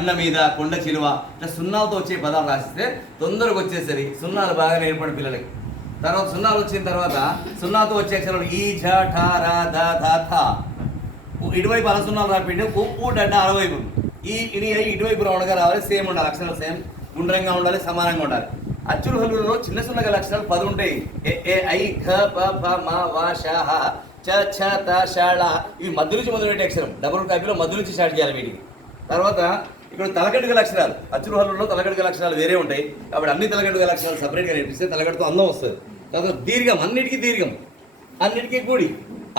అన్న మీద కొండ చిలువ ఇట్లా సున్నాలతో వచ్చే పదాలు రాసిస్తే తొందరగా వచ్చేసరి సున్నాలు బాగా నేర్పడి పిల్లలకి. తర్వాత సున్నాలు వచ్చిన తర్వాత సున్నాతో వచ్చే అక్షరాలు ఈ ఝ ఠ ర ద ధ థ. ఇటువైపు అల సున్నాలు రాపిండి ఉప్పు డడ్డ అరవైపు ఈ ఇని ఇటువైపు రౌండ్గా రావాలి. సేమ్ ఉండాలి, అక్షరాలు సేమ్ గుండ్రంగా ఉండాలి, సమానంగా ఉండాలి. అచ్చుల హల్లులలో చిన్న చిన్న గల అక్షరాలు 10 ఉంటాయి. ఏ ఐ ఘ ప ఫ మ వ ష హ చ ఛ త ష ళ. ఇవి మధ్య నుంచి మొదలుపెట్టే అక్షరం. డబుల్ కాపీలో మధ్య నుంచి స్టార్ట్ చేయాలి వీటికి. తర్వాత ఇక్కడ తలకట్టు గల అక్షరాలు, అచ్చుల హల్లులలో తలకట్టు గల అక్షరాలు వేరే ఉంటాయి కాబట్టి అన్ని తలకట్టు గల అక్షరాలు సపరేట్గా నేర్పిస్తే తలకట్టుతో అందం వస్తుంది. తర్వాత దీర్ఘం, అన్నిటికీ దీర్ఘం, అన్నిటికీ కూడి.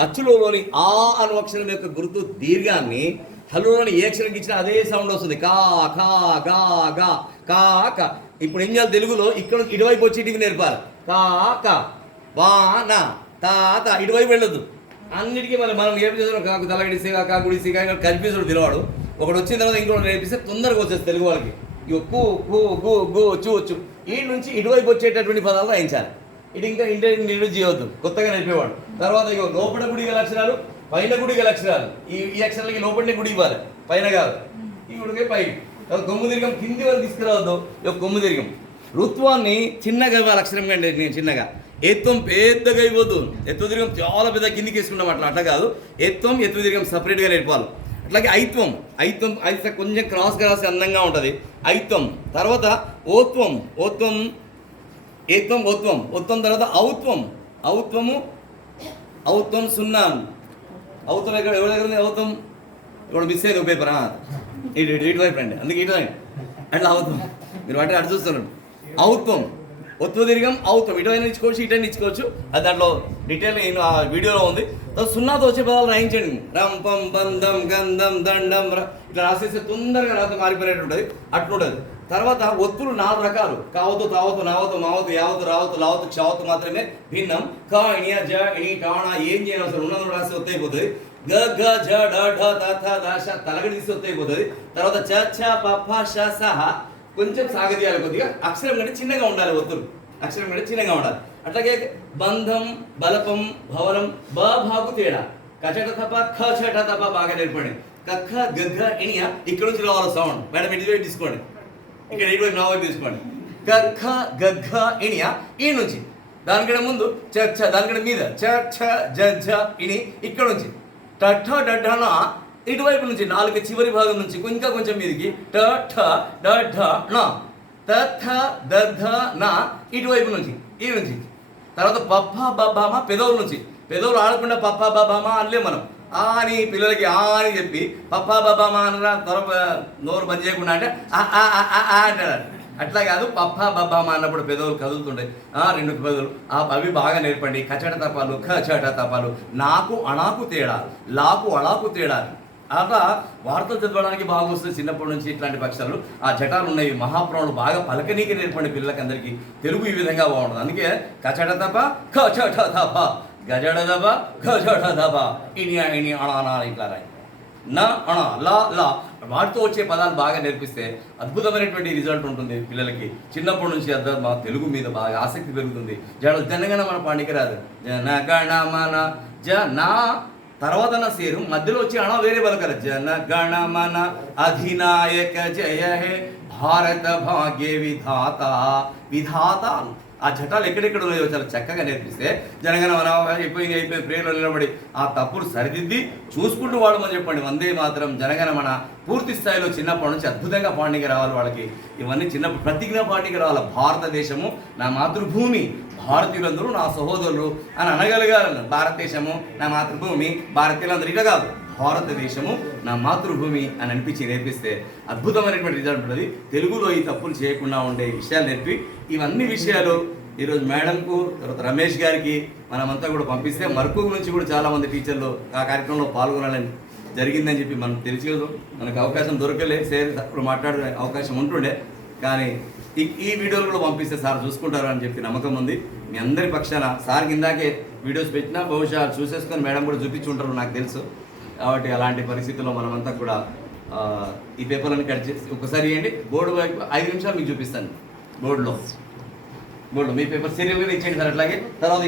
అచ్చులోని ఆ అను అక్షరం యొక్క గుర్తు దీర్ఘాన్ని హల్లులోని ఏ అక్షరంకి ఇచ్చినా అదే సౌండ్ వస్తుంది. కా ఖా గా గా కా క. ఇప్పుడు ఏం చేయాలి, తెలుగులో ఇక్కడ ఇటువైపు వచ్చి ఇటుకి నేర్పాలి. కా క వా నా తా త. ఇటువైపు వెళ్ళొద్దు. అన్నిటికీ మనం ఏం చేద్దాం, కాకు తలగడిసి కా గుడిసి కన్ఫ్యూజుడు తెలివాడు. ఒకటి వచ్చిన తర్వాత ఇంకోటి నేర్పిస్తే తొందరగా వచ్చేస్తుంది తెలుగు వాళ్ళకి. ఇక కు గు గు గు వచ్చు వచ్చు. ఈ నుంచి ఇటువైపు వచ్చేటటువంటి పదాలు రాయించాలి. ఇటు ఇంకా ఇంటర్వ్యూ చేయవద్దు, కొత్తగా నేర్పేవాడు. తర్వాత ఇక లోపల గుడి గల అక్షరాలు, పైన గుడి గల అక్షరాలు. ఈ అక్షరాలకి లోపలనే గుడి ఇవ్వాలి, పైన కాదు. ఈ గుడికే పై. కొమ్ము దీర్ఘం కింది వరకు తీసుకురావద్దు. ఇక కొమ్ము దీర్ఘం ఋత్వాన్ని చిన్నగా ఇవ్వాలి, అక్షరం కంటే నేను చిన్నగా. ఎత్వం పెద్దగా ఇవ్వద్దు. ఎత్వ దీర్ఘం చాలా పెద్ద కిందికి వేసుకుంటాం, అట్లా కాదు. ఎత్వం ఎత్వ దీర్ఘం సపరేట్గా నేర్పాలి. అట్లాగే ఐత్వం, ఐత్వం కొంచెం క్రాస్గా రాసి అందంగా ఉంటుంది. ఐత్వం తర్వాత ఓత్వం, ఓత్వం ఏత్వం ఓత్వం, ఓత్వం తర్వాత ఔత్వం, ఔత్వము ఔత్వం సున్నా. ఔత్వం ఎక్కడ ఎవరి దగ్గర ఉంది? ఔత్వం ఇక్కడ మిస్ అయింది ఒక పేపర్. ఇటు వైపు రండి, అందుకే ఇటు రండి. అట్లా ఔత్వం మీరు వాటి అటు చూస్తున్నారు. ఔత్వం ఒత్వ దీర్ఘం ఔత్వం, ఇటువైనా ఇచ్చుకోవచ్చు, ఇటైనా ఇచ్చుకోవచ్చు. అది దాంట్లో డీటెయిల్ ఆ వీడియోలో ఉంది. సున్నాతో వచ్చే పదాలు రాయించండి. రం పం బంధం గంధం దండం ఇట్లా రాసేస్తే తొందరగా రాత మారిపోయేట్టు ఉంటుంది, అట్లుంటుంది. తర్వాత ఒత్తులు 4 రకాలు. కావతు తావతు నావతు మావతు యావతు రావతు లావతు క్షావతు మాత్రమే భిన్నం. క ఇణియ జ ఇణి టాణ ఏం చేయని అవసరం ఉన్నది రాసి ఒత్తి అయిపోతుంది. గ గ జ డ ఢ త థ ద ష తలగడి తీసి ఒత్తి అయిపోతుంది. తర్వాత చ ఛ ప ఫ ష స హ కొంచెం సాగదీయాలి, కొద్దిగా అక్షరం కంటే చిన్నగా ఉండాలి. ఒత్తులు అక్షరం కంటే చిన్నగా ఉండాలి. అట్లాగే బంధం బలపం భవనం బ భాగు తేడా. కచట తప ఖ చట తప బాగా నేర్పండి. కఖ గగ్గ ఇణియ ఇక్కడ నుంచి రావాలి సౌండ్. మేడం ఇటువైపు తీసుకోండి, ఇక్కడ ఇటువైపు నా వైపు తీసుకోండి. గఖ గగ్గ ఇణియ ఈ నుంచి. దానికంటే ముందు చ ఛ, దానికంటే మీద చ ఛ జ ఝ ఇణి ఇక్కడ నుంచి. టఠ డఢ న ఇటువైపు నుంచి నాలుగు చివరి భాగం నుంచి ఇంకా కొంచెం మీదికి ట ఠ డ ఢ న త థ ద ధ న ఇటువైపు నుంచి ఈ నుంచి. తర్వాత పప్ప బబ్బామ పెదవుల నుంచి. పెదవులు ఆడకుండా పప్ప బబ్బామ అనలే మనం. ఆ అని పిల్లలకి ఆ అని చెప్పి పప్ప బబ్బామ అనరా నోరు బంద్ చేయకుండా అంటే అంటారు. అట్లా కాదు, పప్ప బబ్బామ అన్నప్పుడు పెదవులు కదులుతుంటాయి. 2 పెదవులు అవి బాగా నేర్పండి. కచట తపాలు ఖచట తపాలు, నాకు అణాకు తేడా, లాకు అళాకు తేడా. అట్లా వార్తలు చదవడానికి బాగా వస్తుంది చిన్నప్పటి నుంచి. ఇట్లాంటి పక్షాలు ఆ జటాలు ఉన్నాయి. మహాప్రాణులు బాగా పలకనీకి నేర్పండి పిల్లలకి అందరికీ. తెలుగు ఈ విధంగా బాగుంటుంది. అందుకే కచట తప ఖచట తప, గజడ దప గజడ దప, ఇని ఇని అణ ఇట్లా రాయి. నా అణ లా లా వాటితో వచ్చే పదాలు బాగా నేర్పిస్తే అద్భుతమైనటువంటి రిజల్ట్ ఉంటుంది పిల్లలకి. చిన్నప్పటి నుంచి మా తెలుగు మీద బాగా ఆసక్తి పెరుగుతుంది. జనగణ మన పాండికి రాదు. జనగణ మన జనా తర్వాత నా సేరు మధ్యలో వచ్చి అణ వేరే పలకరు. జనగణమన అధినాయక జయ హే భారత భాగ్య విధాత. విధాత ఆ జటాలు ఎక్కడెక్కడ ఉన్నాయో చాలా చక్కగా నేర్పిస్తే జనగణమన అయిపోయి ప్రేరలో నిలబడి ఆ తప్పులు సరిదిద్ది చూసుకుంటూ వాడమని చెప్పండి. వందే మాత్రం జనగణమన పూర్తి స్థాయిలో చిన్నప్పటి నుంచి అద్భుతంగా పాండికి రావాలి వాళ్ళకి. ఇవన్నీ చిన్నప్పుడు ప్రతిజ్ఞ పాండికి రావాలి. భారతదేశము నా మాతృభూమి, భారతీయులందరూ నా సహోదరులు అని అనగలిగారు. భారతదేశము నా మాతృభూమి, భారతీయులందరూ ఇట్లా కాదు, భారతదేశము నా మాతృభూమి అని అనిపించి నేర్పిస్తే అద్భుతమైనటువంటి రిజల్ట్ ఉంటుంది. తెలుగులో ఈ తప్పులు చేయకుండా ఉండే విషయాలు నేర్పి ఇవన్నీ విషయాలు ఈరోజు మేడంకు, తర్వాత రమేష్ గారికి మనమంతా కూడా పంపిస్తే మరుకు నుంచి కూడా చాలామంది టీచర్లు ఆ కార్యక్రమంలో పాల్గొనాలని జరిగిందని చెప్పి మనం తెలియదు. మనకు అవకాశం దొరకలే, ఇప్పుడు మాట్లాడే అవకాశం ఉంటుండే. కానీ ఈ వీడియోలు కూడా పంపిస్తే సార్ చూసుకుంటారు అని చెప్పి నమ్మకం ఉంది. మీ అందరి పక్షాన సార్ కిందాకే వీడియోస్ పెట్టినా బహుశా చూసేసుకొని మేడం కూడా చూపించుంటారు నాకు తెలుసు. కాబట్టి అలాంటి పరిస్థితుల్లో మనమంతా కూడా ఈ పేపర్లను కట్ చేసి ఒకసారి ఇవ్వండి. బోర్డు వైపు 5 నిమిషాలు మీకు చూపిస్తాను. బోర్డులో మీ పేపర్ సీరియల్గా ఇచ్చేయండి సార్. అట్లాగే తర్వాత